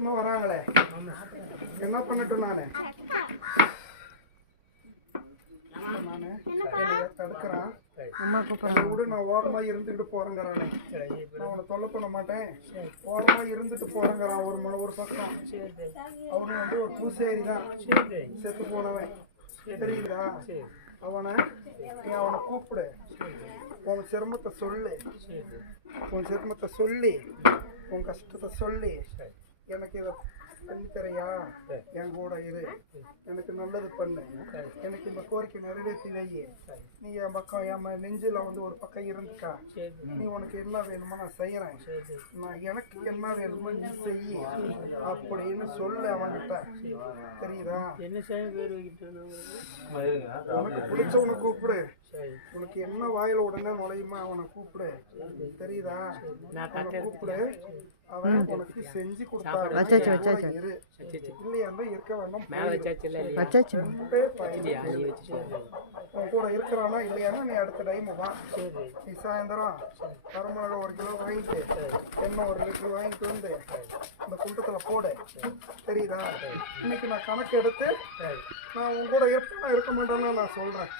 திரும்ப வராங்களே, என்ன பண்ணட்டும்? நானு தடுக்கிறான். விட நான் ஓரமா இருந்துகிட்டு போறேங்கிறானே. நான் அவனை தொல்லை பண்ண மாட்டேன், ஓரமா இருந்துட்டு போறேங்கிறான். ஒரு பக்கம் அவனு வந்து ஒரு பூசேரி தான், செத்து போனவன், தெரியுதா? அவனை கூப்பிடு, உன் சிரமத்தை சொல்லு, உன் சிரமத்தை சொல்லி, உன் கஷ்டத்தை சொல்லி, எனக்கு இதை பண்ணி தரையா, என் கூட இரு, எனக்கு நல்லது பண்ணு, எனக்கு இந்த கோரிக்கை நிறைவேற்றி வை, நீ என் பக்கம் என் நெஞ்சில் வந்து ஒரு பக்கம் இருந்துக்கா, நீ உனக்கு என்ன வேணுமோ நான் செய்யறேன், நான் எனக்கு என்ன வேணுமோ நீ செய்ய அப்படின்னு சொல்லு அவன்கிட்ட, தெரியுதா? உனக்கு பிடிச்சவனை கூப்பிடு, உனக்கு என்ன வாயில உடனே நுழையுமா அவனை கூப்பிடு, தெரியுதா? அவனை கூப்பிடு, அவன் உனக்கு செஞ்சு கொடுத்தாரு. இல்லையா இருக்க வேண்டாம், உன் கூட இருக்கிறானா இல்லையானா நீ அடுத்த டைம் வா. நீ சாயந்தரம் வரமிளகா 1 கிலோ வாங்கிட்டு, எண்ணெய் 1 லிட்டர் வாங்கிட்டு வந்து இந்த குண்டத்துல போடு, தெரியுதா? இன்னைக்கு நான் கணக்கு எடுத்து நான் உன் கூட இருப்பேனா இருக்க மாட்டேன்னு நான் சொல்றேன்.